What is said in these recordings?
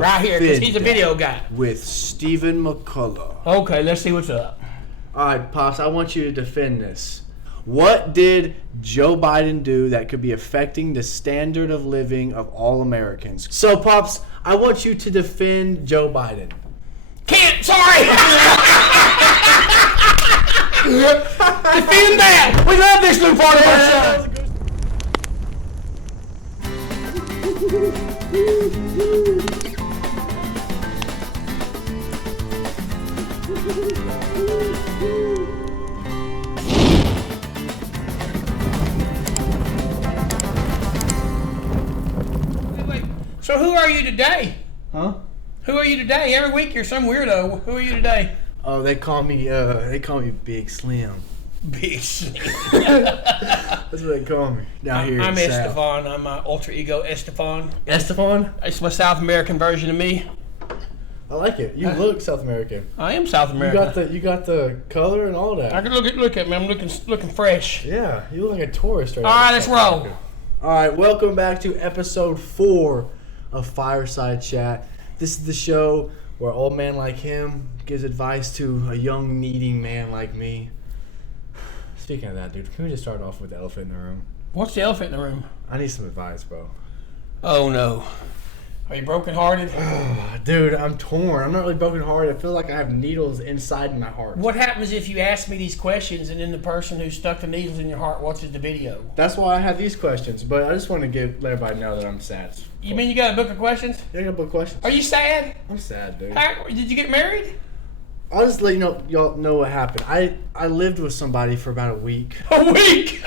Right here, because he's a video guy. With Stephen McCullough. Okay, let's see what's up. All right, Pops, I want you to defend this. What did Joe Biden do that could be affecting the standard of living of all Americans? So, Pops, I want you to defend Joe Biden. Can't, sorry! Defend that! We love this new part of our show! Wait. So who are you today? Huh? Who are you today? Every week you're some weirdo. Who are you today? Oh, they call me Big Slim. Big Slim. That's what they call me. Down here. I'm Estefan. I'm my alter ego, Estefan. Estefan? It's my South American version of me. I like it. You look South American. I am South American. You got the color and all that. I can look at me. I'm looking fresh. Yeah, you look like a tourist right now. All right, let's roll. All right, welcome back to episode 4 of Fireside Chat. This is the show where an old man like him gives advice to a young, needing man like me. Speaking of that, dude, can we just start off with the elephant in the room? What's the elephant in the room? I need some advice, bro. Oh, no. Are you brokenhearted? Dude, I'm torn. I'm not really brokenhearted. I feel like I have needles inside my heart. What happens if you ask me these questions and then the person who stuck the needles in your heart watches the video? That's why I have these questions, but I just want to let everybody know that I'm sad. You mean you got a book of questions? Yeah, I got a book of questions. Are you sad? I'm sad, dude. Did you get married? I'll just let y'all know what happened. I lived with somebody for about a week. A week?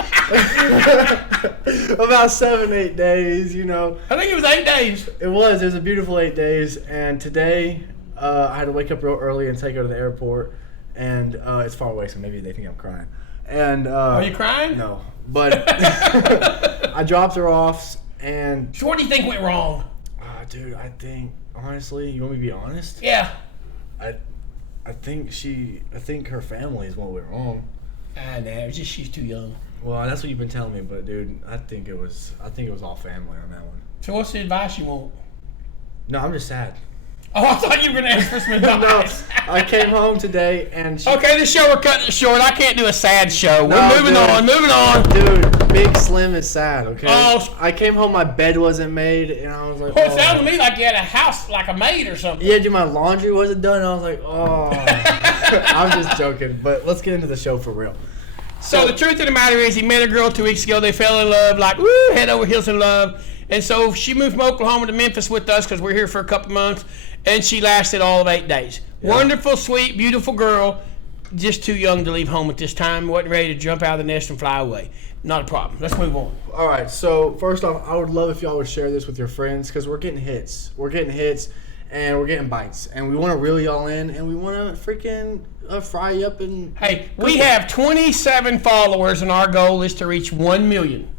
About 7-8 days, you know. I think it was 8 days. It was a beautiful 8 days, and today I had to wake up real early and take her to the airport, and it's far away, so maybe they think I'm crying. And are you crying? No, but I dropped her off, and So what do you think went wrong? dude, I think honestly, you want me to be honest? Yeah. I think her family is what went wrong. No, it's just she's too young. Well, that's what you've been telling me, but dude, I think it was all family on that one. So what's the advice you want? No, I'm just sad. Oh, I thought you were going to ask for some advice. No, I came home today and Okay, this show, we're cutting it short. I can't do a sad show. We're moving on. Dude, Big Slim is sad, okay? Oh. I came home, my bed wasn't made, and I was like, Well, it sounded to me like you had a house, like a maid or something. Yeah, dude, my laundry wasn't done, and I was like, oh. I'm just joking, but let's get into the show for real. So the truth of the matter is, he met a girl 2 weeks ago. They fell in love, like, woo, head over heels in love. And so she moved from Oklahoma to Memphis with us because we're here for a couple months. And she lasted all of 8 days. Yeah. Wonderful, sweet, beautiful girl. Just too young to leave home at this time. Wasn't ready to jump out of the nest and fly away. Not a problem. Let's move on. All right. So first off, I would love if y'all would share this with your friends because we're getting hits. And we're getting bites. And we want to reel y'all in. And we want to freaking fry you up. And hey, we have 27 followers, and our goal is to reach 1 million.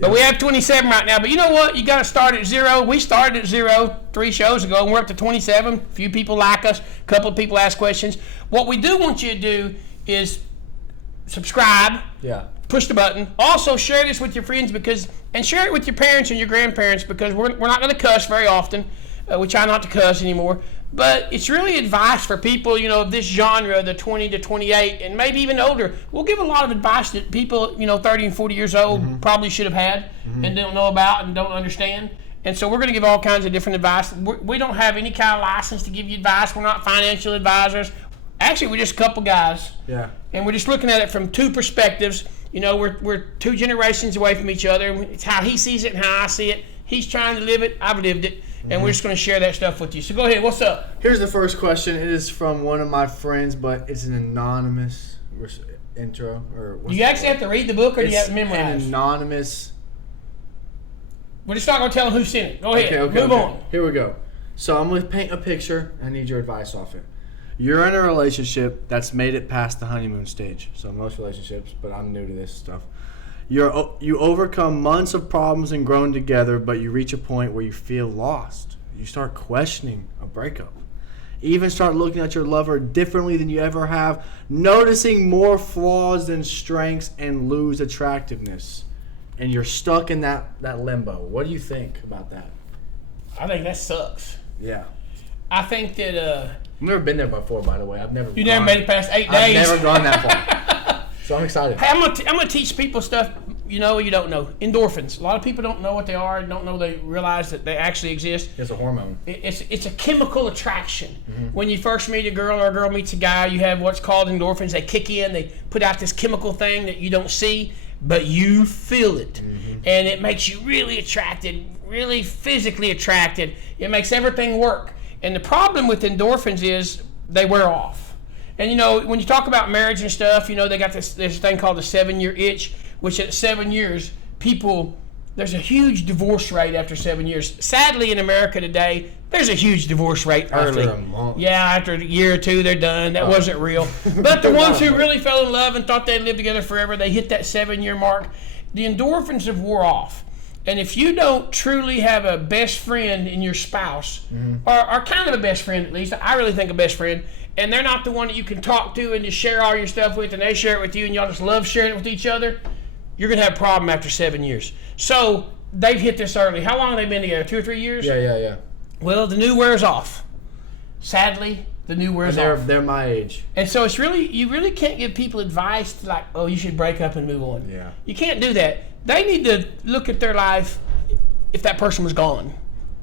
But we have 27 right now. But you know what? You got to start at 0. We started at 0 3 shows ago, and we're up to 27. A few people like us. A couple of people ask questions. What we do want you to do is subscribe. Yeah. Push the button. Also, share this with your friends and share it with your parents and your grandparents because we're not going to cuss very often. We try not to cuss anymore. But it's really advice for people, of this genre, the 20 to 28, and maybe even older. We'll give a lot of advice that people, 30 and 40 years old probably should have had and don't know about and don't understand. And so we're going to give all kinds of different advice. We don't have any kind of license to give you advice. We're not financial advisors. Actually, we're just a couple guys. Yeah. And we're just looking at it from 2 perspectives. We're 2 generations away from each other. It's how he sees it and how I see it. He's trying to live it. I've lived it. And we're just going to share that stuff with you. So go ahead. What's up? Here's the first question. It is from one of my friends, but it's an anonymous intro. Do you actually have to read the book, or do you have to memorize? An anonymous. We're just not going to tell them who sent it. Go ahead. Okay, Move on. Here we go. So I'm going to paint a picture. I need your advice off it. You're in a relationship that's made it past the honeymoon stage. So most relationships, but I'm new to this stuff. You overcome months of problems and grown together, but you reach a point where you feel lost. You start questioning a breakup. Even start looking at your lover differently than you ever have, noticing more flaws than strengths, and lose attractiveness. And you're stuck in that limbo. What do you think about that? I think that sucks. Yeah. I think that I've never been there before, by the way. You never made it past 8 days. I've never gone that far. So I'm excited. Hey, I'm gonna teach people stuff you know or you don't know. Endorphins. A lot of people don't know what they are. Don't know they realize that they actually exist. It's a hormone. It's a chemical attraction. When you first meet a girl or a girl meets a guy, you have what's called endorphins. They kick in. They put out this chemical thing that you don't see, but you feel it, and it makes you really attracted, really physically attracted. It makes everything work. And the problem with endorphins is they wear off. And you know, when you talk about marriage and stuff, you know, they got this thing called the 7-year itch, which at 7 years, there's a huge divorce rate after 7 years. Sadly, in America today, there's a huge divorce rate early. After a month. Yeah, after a year or two, they're done. That wasn't real. But the ones who really fell in love and thought they'd live together forever, they hit that 7-year mark. The endorphins have wore off. And if you don't truly have a best friend in your spouse, or kind of a best friend at least, I really think a best friend, and they're not the one that you can talk to and just share all your stuff with, and they share it with you, and y'all just love sharing it with each other, you're going to have a problem after 7 years. So they've hit this early. How long have they been together? 2 or 3 years? Yeah. Well, the new wears off. Sadly, the new wears off. They're my age. And so you really can't give people advice to like, oh, you should break up and move on. Yeah. You can't do that. They need to look at their life. If that person was gone,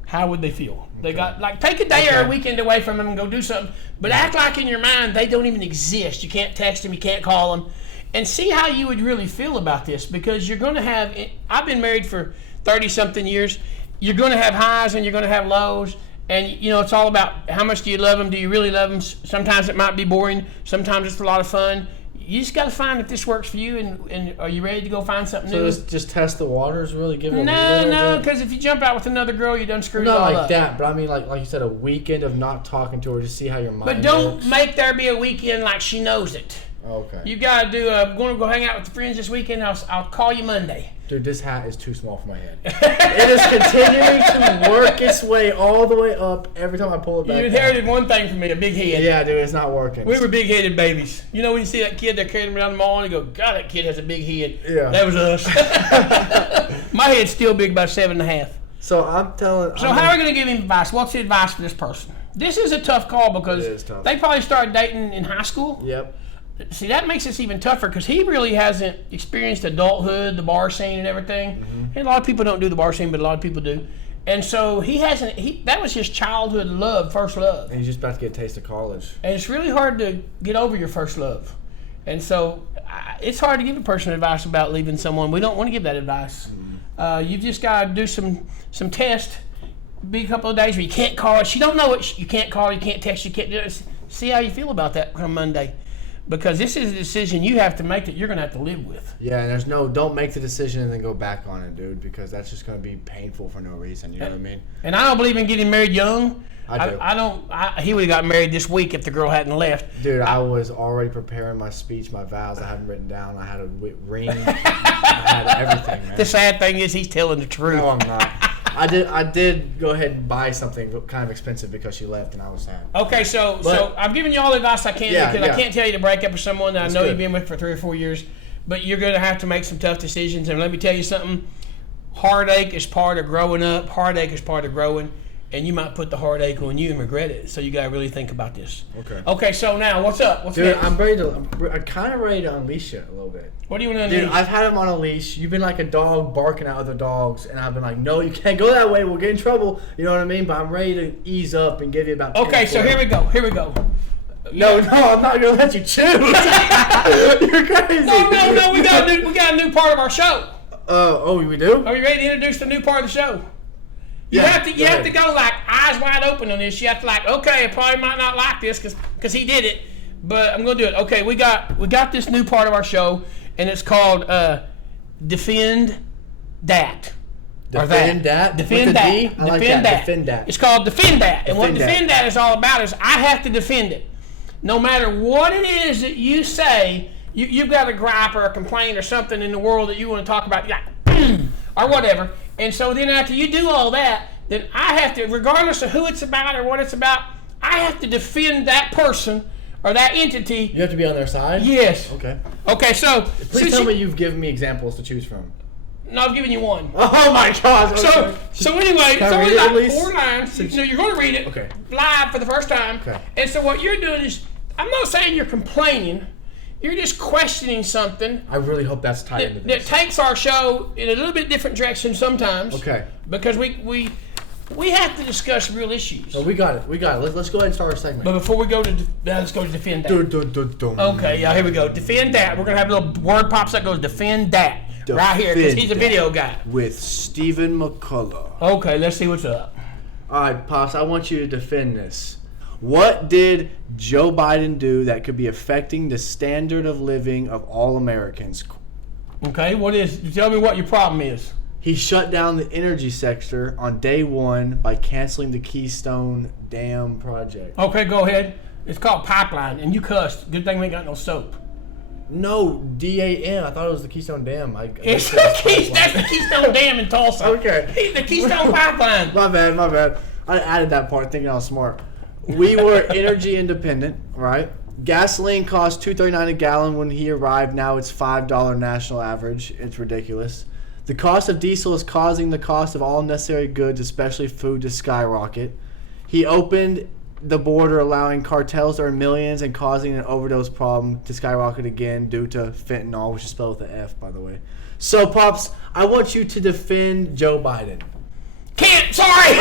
how would they feel? They got take a day or a weekend away from them and go do something, but act like in your mind they don't even exist. You can't text them, you can't call them, and see how you would really feel about this, because you're going to have. I've been married for 30-something years. You're going to have highs and you're going to have lows, and you know it's all about how much do you love them? Do you really love them? Sometimes it might be boring. Sometimes it's a lot of fun. You just got to find if this works for you, and are you ready to go find something new? So just test the waters, really give it a No, because if you jump out with another girl, you done screwed it all up. Not up. like that, but I mean like you said, a weekend of not talking to her, just see how your mind But don't works. make there be a weekend like she knows it. Okay. You got to do going to go hang out with the friends this weekend. I'll call you Monday. Dude, this hat is too small for my head. It is continuing to work its way all the way up every time I pull it back. You inherited one thing from me, a big head. Yeah, dude, it's not working. We were big-headed babies. You know when you see that kid, they're carrying him around the mall, and you go, God, that kid has a big head. Yeah. That was us. My head's still big, about 7.5. So I'm telling... So how are we going to give him advice? What's the advice for this person? This is a tough call because they probably started dating in high school. Yep. See, that makes this even tougher because he really hasn't experienced adulthood, the bar scene and everything. And a lot of people don't do the bar scene, but a lot of people do. And so he hasn't, that was his childhood love, first love. And he's just about to get a taste of college. And it's really hard to get over your first love. And so it's hard to give a person advice about leaving someone. We don't want to give that advice. You've just got to do some tests. Be a couple of days where you can't call her. She don't know it. You can't call her, you can't text, you can't do it. See how you feel about that come Monday. Because this is a decision you have to make that you're going to have to live with. Yeah, and don't make the decision and then go back on it, dude, because that's just going to be painful for no reason. You know what I mean? And I don't believe in getting married young. I do. He would have got married this week if the girl hadn't left. Dude, I was already preparing my speech, my vows. I haven't written down. I had a ring. I had everything, man. The sad thing is he's telling the truth. No, I'm not. I did go ahead and buy something kind of expensive because she left and I was sad. Okay, so I'm giving you all the advice I can because I can't tell you to break up with someone that I know you've been with for 3 or 4 years, but you're going to have to make some tough decisions. And let me tell you something, heartache is part of growing up. Heartache is part of growing. And you might put the heartache on you and regret it. So you got to really think about this. Okay. Okay, so now what's up? What's Dude, next? I'm kind of ready to unleash you a little bit. What do you want to unleash? Dude, I've had him on a leash. You've been like a dog barking at other dogs, and I've been like, no, you can't go that way. We'll get in trouble. You know what I mean? But I'm ready to ease up and give you about 10 Okay, so here we go. No, I'm not gonna let you choose. You're crazy. No. We got a new part of our show. We do? Are you ready to introduce the new part of the show? You have to go like eyes wide open on this. You have to like, okay, I probably might not like this because he did it, but I'm gonna do it. Okay, we got this new part of our show, and it's called Defend Dat. Defend Dat? Defend With Dat. a D? I like that. Defend Dat. It's called Defend Dat. And what Defend Dat. Defend Dat is all about is I have to defend it. No matter what it is that you say, you've got a gripe or a complaint or something in the world that you want to talk about, or whatever. And so then after you do all that, then I have to, regardless of who it's about or what it's about, I have to defend that person or that entity. You have to be on their side? Yes. Okay. Okay, so... Please tell me you've given me examples to choose from. No, I'm giving you one. Oh my gosh. Okay. So anyway, Can it's I only read it at like least? 4 lines. You're going to read it live for the first time. Okay. And so what you're doing is, I'm not saying you're complaining. You're just questioning something. I really hope that's tied into That this. takes our show in a little bit different direction sometimes. Okay. Because we have to discuss real issues. Oh, we got it. Let's go ahead and start our segment. But before we go to let's go to Defend That. Dun, dun, dun, dun. Okay, yeah, here we go. Defend That. We're gonna have a little word pops up goes Defend That right here because he's a video guy. With Stephen McCullough. Okay, let's see what's up. All right, Pops, I want you to defend this. What did Joe Biden do that could be affecting the standard of living of all Americans? Okay, tell me what your problem is. He shut down the energy sector on day one by canceling the Keystone Dam project. Okay, go ahead. It's called pipeline, and you cussed. Good thing we ain't got no soap. No, DAM. I thought it was the Keystone Dam. That's the Keystone Dam in Tulsa. Okay. The Keystone Pipeline. My bad. I added that part thinking I was smart. We were energy independent, right? Gasoline cost $2.39 a gallon when he arrived. Now it's $5 national average. It's ridiculous. The cost of diesel is causing the cost of all necessary goods, especially food, to skyrocket. He opened the border, allowing cartels to earn millions and causing an overdose problem to skyrocket again due to fentanyl, which is spelled with an F, by the way. So, Pops, I want you to defend Joe Biden. Can't, sorry.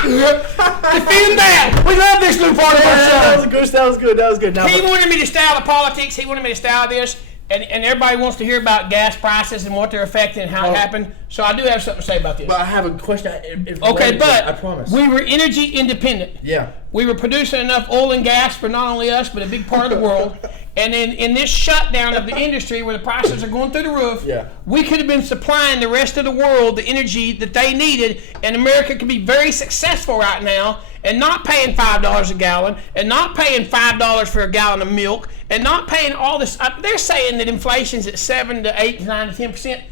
Defend That. We love this new part of our show. That was good. Now, He wanted me to stay out of politics. He wanted me to stay out of this. And everybody wants to hear about gas prices and what they're affecting and how it happened. So I do have something to say about this. But I have a question. But I promise. we were energy independent. Yeah. We were producing enough oil and gas for not only us, but a big part of the world. And in this shutdown of the industry where the prices are going through the roof, we could have been supplying the rest of the world the energy that they needed, and America could be very successful right now and not paying $5 a gallon and not paying $5 for a gallon of milk and not paying all this. They're saying that inflation's at 7 to 8 to 9 to 10%.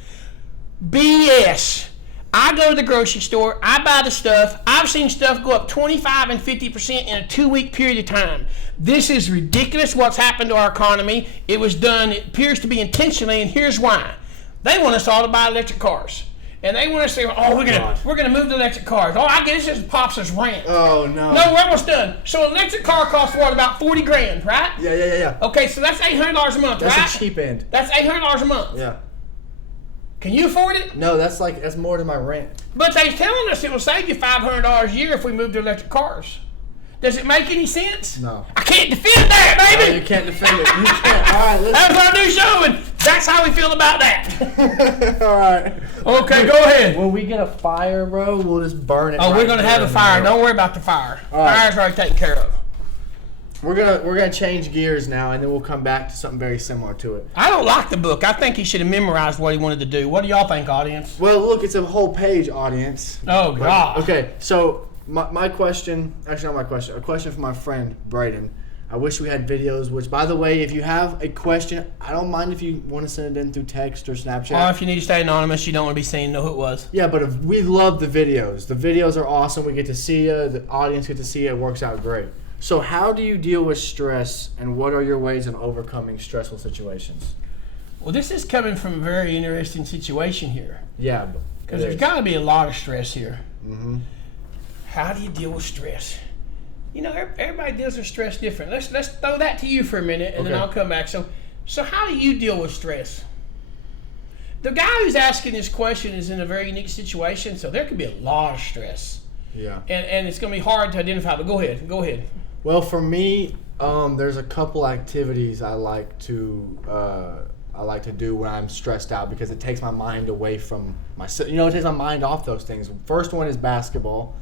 BS. I go to the grocery store, I buy the stuff. I've seen stuff go up 25 and 50% in a 2-week period of time. This is ridiculous what's happened to our economy. It was done, it appears to be intentionally, and here's why. They want us all to buy electric cars. And they want us to say, oh, we're gonna move to electric cars. Oh, I guess this is Popz' rant. Oh, no. No, we're almost done. So an electric car costs what, about $40,000, right? Yeah. Okay, so that's $800 a month, right? That's the cheap end. That's $800 a month. Yeah. Can you afford it? No, that's more than my rent. But they're telling us it will save you $500 a year if we move to electric cars. Does it make any sense? No. I can't defend that, baby. No, you can't defend it. You can't. All right, let's. That's our new show, and that's how we feel about that. All right. Okay, go ahead. When we get a fire, bro, we'll just burn it. Oh, we're gonna have a fire. Don't worry about the fire. right. Fire's already taken care of. We're gonna change gears now, and then we'll come back to something very similar to it. I don't like the book. I think he should have memorized what he wanted to do. What do y'all think, audience? Well, look, it's a whole page, audience. Oh, God. Okay, so my question, actually not my question, a question from my friend Brayden. I wish we had videos, which, by the way, if you have a question, I don't mind if you want to send it in through text or Snapchat. Or if you need to stay anonymous, you don't want to be seen, know who it was. Yeah, but we love the videos. The videos are awesome. We get to see you. The audience get to see you. It works out great. So how do you deal with stress, and what are your ways of overcoming stressful situations? Well, this is coming from a very interesting situation here. Yeah. Because there's got to be a lot of stress here. Mm-hmm. How do you deal with stress? You know, everybody deals with stress different. Let's throw that to you for a minute, and then I'll come back. So how do you deal with stress? The guy who's asking this question is in a very unique situation, so there could be a lot of stress. Yeah. And it's going to be hard to identify, but go ahead. Well, for me, there's a couple activities I like to do when I'm stressed out because it takes my mind away from it takes my mind off those things. First one is basketball.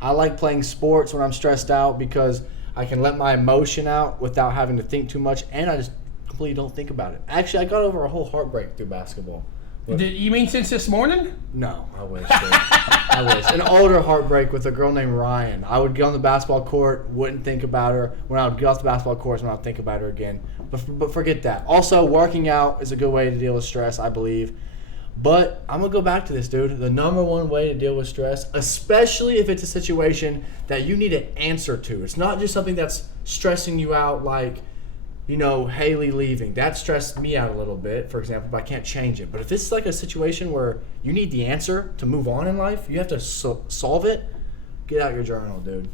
I like playing sports when I'm stressed out because I can let my emotion out without having to think too much, and I just completely don't think about it. Actually, I got over a whole heartbreak through basketball. You mean since this morning? No, I wish. I wish. An older heartbreak with a girl named Ryan. I would get on the basketball court, wouldn't think about her. When I would get off the basketball court, when I would think about her again. But forget that. Also, working out is a good way to deal with stress, I believe. But I'm going to go back to this, dude. The number one way to deal with stress, especially if it's a situation that you need an answer to. It's not just something that's stressing you out like Haley leaving. That stressed me out a little bit, for example, but I can't change it. But if it's like a situation where you need the answer to move on in life, you have to solve it, get out your journal, dude.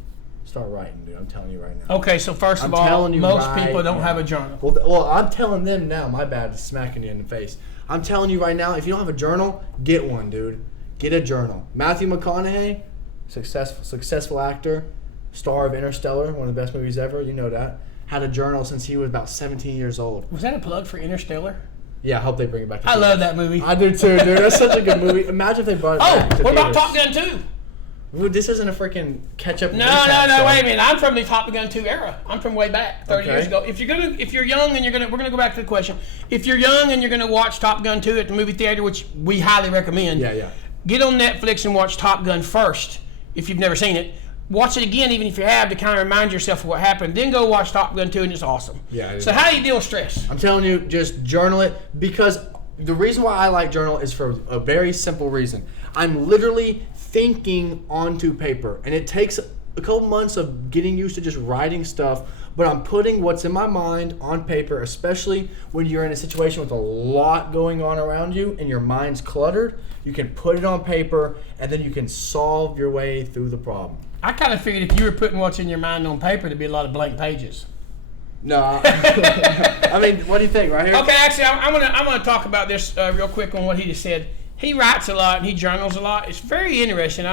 Start writing, dude. I'm telling you right now. Okay, so first of all, most people don't have a journal. Well, I'm telling them now. My bad, it's smacking you in the face. I'm telling you right now, if you don't have a journal, get one, dude. Get a journal. Matthew McConaughey, successful actor, star of Interstellar, one of the best movies ever. You know that. Had a journal since he was about 17 years old. Was that a plug for Interstellar? Yeah, I hope they bring it back to I love that movie. I do too, dude. That's such a good movie. Imagine if they brought it back to what about theaters. Top Gun 2? Ooh, this isn't a freaking catch-up. No, wait a minute. I'm from the Top Gun 2 era. I'm from way back, 30 years ago. If you're young and we're gonna go back to the question. If you're young and you're gonna watch Top Gun 2 at the movie theater, which we highly recommend. Yeah. Get on Netflix and watch Top Gun first, if you've never seen it. Watch it again, even if you have, to kind of remind yourself of what happened. Then go watch Top Gun 2, and it's awesome. Yeah. So how do you deal with stress? I'm telling you, just journal it, because the reason why I like journal is for a very simple reason. I'm literally thinking onto paper, and it takes a couple months of getting used to just writing stuff, but I'm putting what's in my mind on paper, especially when you're in a situation with a lot going on around you and your mind's cluttered. You can put it on paper, and then you can solve your way through the problem. I kind of figured if you were putting what's in your mind on paper, there'd be a lot of blank pages. No, I mean, what do you think, right here? Okay, actually, I'm gonna talk about this real quick on what he just said. He writes a lot and he journals a lot. It's very interesting.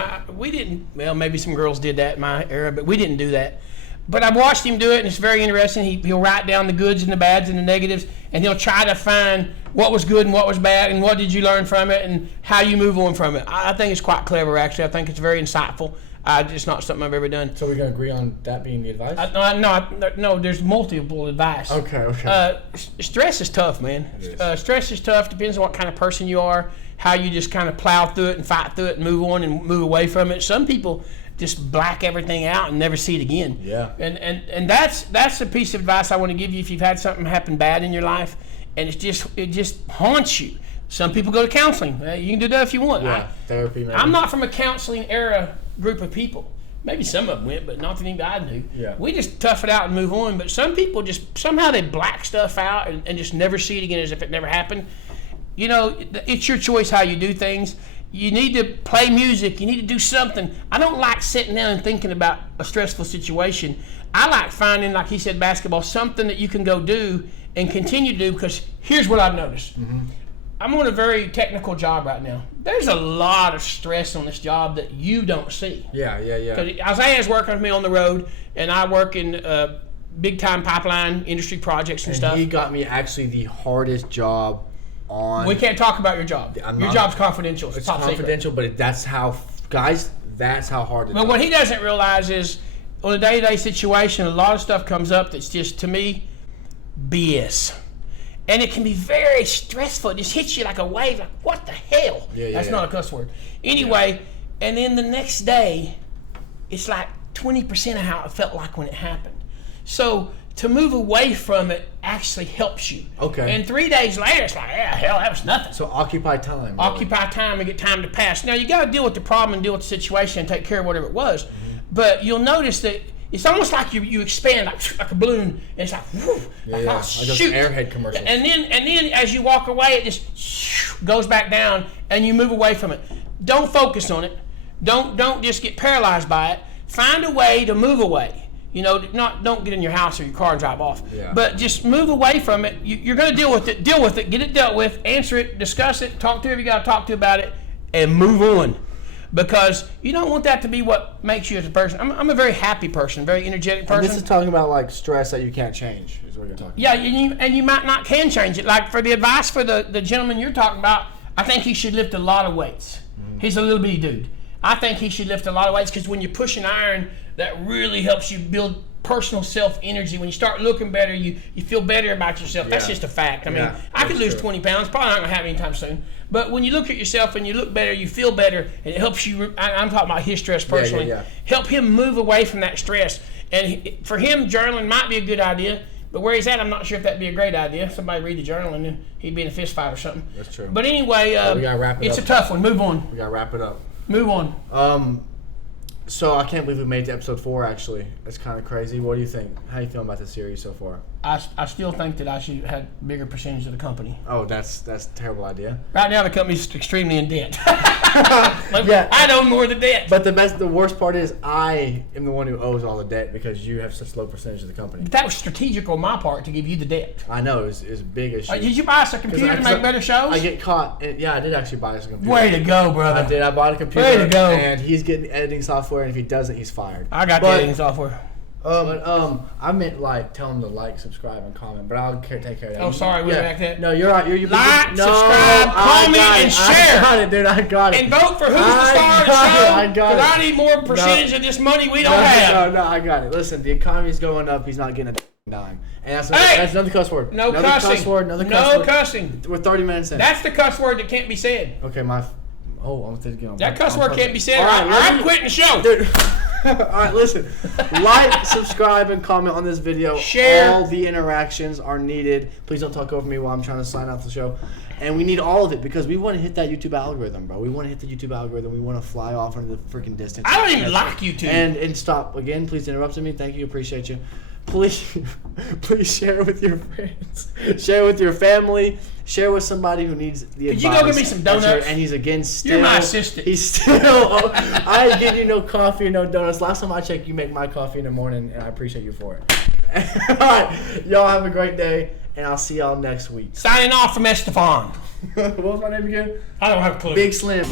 Maybe some girls did that in my era, but we didn't do that. But I've watched him do it, and it's very interesting. He'll write down the goods and the bads and the negatives, and he'll try to find what was good and what was bad, and what did you learn from it, and how you move on from it. I think it's quite clever, actually. I think it's very insightful. It's not something I've ever done. So we're going to agree on that being the advice? No, there's multiple advice. Okay. Stress is tough, man. Stress is tough. Depends on what kind of person you are, how you just kind of plow through it and fight through it and move on and move away from it. Some people just black everything out and never see it again. Yeah. And that's a piece of advice I want to give you if you've had something happen bad in your life and it just haunts you. Some people go to counseling. You can do that if you want. Yeah, therapy. Maybe. I'm not from a counseling era group of people. Maybe some of them went, but not the I knew. Yeah. We just tough it out and move on. But some people just somehow they black stuff out and just never see it again as if it never happened. It's your choice how you do things. You need to play music. You need to do something. I don't like sitting down and thinking about a stressful situation. I like finding, like he said, basketball, something that you can go do and continue to do, because here's what I've noticed. Mm-hmm. I'm on a very technical job right now. There's a lot of stress on this job that you don't see. Yeah. Because Isaiah's working with me on the road, and I work in big-time pipeline industry projects and stuff. He got me actually the hardest job on... We can't talk about your job. Your job's confidential. It's top confidential, secret. but that's how... Guys, that's how hard it is. But what he doesn't realize is, on a day-to-day situation, a lot of stuff comes up that's just, to me, BS. And it can be very stressful. It just hits you like a wave. Like, what the hell? That's not a cuss word. Anyway, and then the next day, it's like 20% of how it felt like when it happened. So to move away from it actually helps you. Okay. And 3 days later, it's like, hell, that was nothing. So occupy time. Really. Occupy time and get time to pass. Now, you got to deal with the problem and deal with the situation and take care of whatever it was. Mm-hmm. But you'll notice that it's almost like you expand like a balloon, and it's like, whoo, like those airhead commercials. And then as you walk away, it just goes back down, and you move away from it. Don't focus on it. Don't just get paralyzed by it. Find a way to move away. Don't get in your house or your car and drive off. Yeah. But just move away from it. You're going to deal with it. Deal with it. Get it dealt with. Answer it. Discuss it. Talk to whoever you got to talk to about it, and move on. Because you don't want that to be what makes you as a person. I'm a very happy person, very energetic person. And this is talking about like stress that you can't change, is what you're talking about. Yeah, and you might not can change it. Like for the advice for the gentleman you're talking about, I think he should lift a lot of weights. Mm-hmm. He's a little bitty dude. I think he should lift a lot of weights, because when you push an iron, that really helps you build personal self-energy. When you start looking better, you feel better about yourself. That's just a fact. I mean, I could lose 20 pounds. Probably not going to happen anytime soon. But when you look at yourself and you look better, you feel better, and it helps you. I'm talking about his stress personally. Help him move away from that stress. And for him, journaling might be a good idea. But where he's at, I'm not sure if that'd be a great idea. Somebody read the journal and then he'd be in a fist fight or something. That's true. But anyway, we gotta wrap it it's up. a tough one. Move on. We gotta wrap it up. Move on. So I can't believe we made it to episode 4. Actually, that's kind of crazy. What do you think? How you feeling about the series so far? I still think that I should have bigger percentage of the company. Oh, that's a terrible idea. Right now, the company's extremely in debt. Yeah. I owe more of the debt. But the worst part is I am the one who owes all the debt because you have such low percentage of the company. That was strategical on my part to give you the debt. I know, it's a big issue. Did you buy us a computer to make better shows? I get caught. Yeah, I did actually buy us a computer. Way to go, brother. I did. I bought a computer. Way to go. And he's getting editing software, and if he doesn't, he's fired. I got the editing software. I meant like tell him to like, subscribe, and comment, but I'll take care of that. Oh, sorry, we're back there. No, you're right. You're like, no, subscribe, comment, and share. I got it, dude. I got it. And vote for who's the star of the show. I got it. Because I need more percentage of this money we don't have. No, I got it. Listen, the economy's going up. He's not getting a dime. And that's another cuss word. No another cussing. Cuss word, another no cuss word. cussing. We're 30 minutes in. That's the cuss word that can't be said. Okay, I'm thinking. That cuss word can't be said. All right, I'm quitting the show. Dude. All right, listen. Like, subscribe, and comment on this video. Share. All the interactions are needed. Please don't talk over me while I'm trying to sign out the show. And we need all of it because we want to hit that YouTube algorithm, bro. We want to hit the YouTube algorithm. We want to fly off into the freaking distance. I don't even like YouTube. And stop again. Please interrupted me. Thank you. Appreciate you. Please share with your friends. Share with your family. Share with somebody who needs the advice. Could you go get me some donuts? And he's again still. You're my assistant. He's still. I give you no coffee and no donuts. Last time I checked, you make my coffee in the morning, and I appreciate you for it. All right, y'all have a great day, and I'll see y'all next week. Signing off from Estefan. What was my name again? I don't have a clue. Big Slim.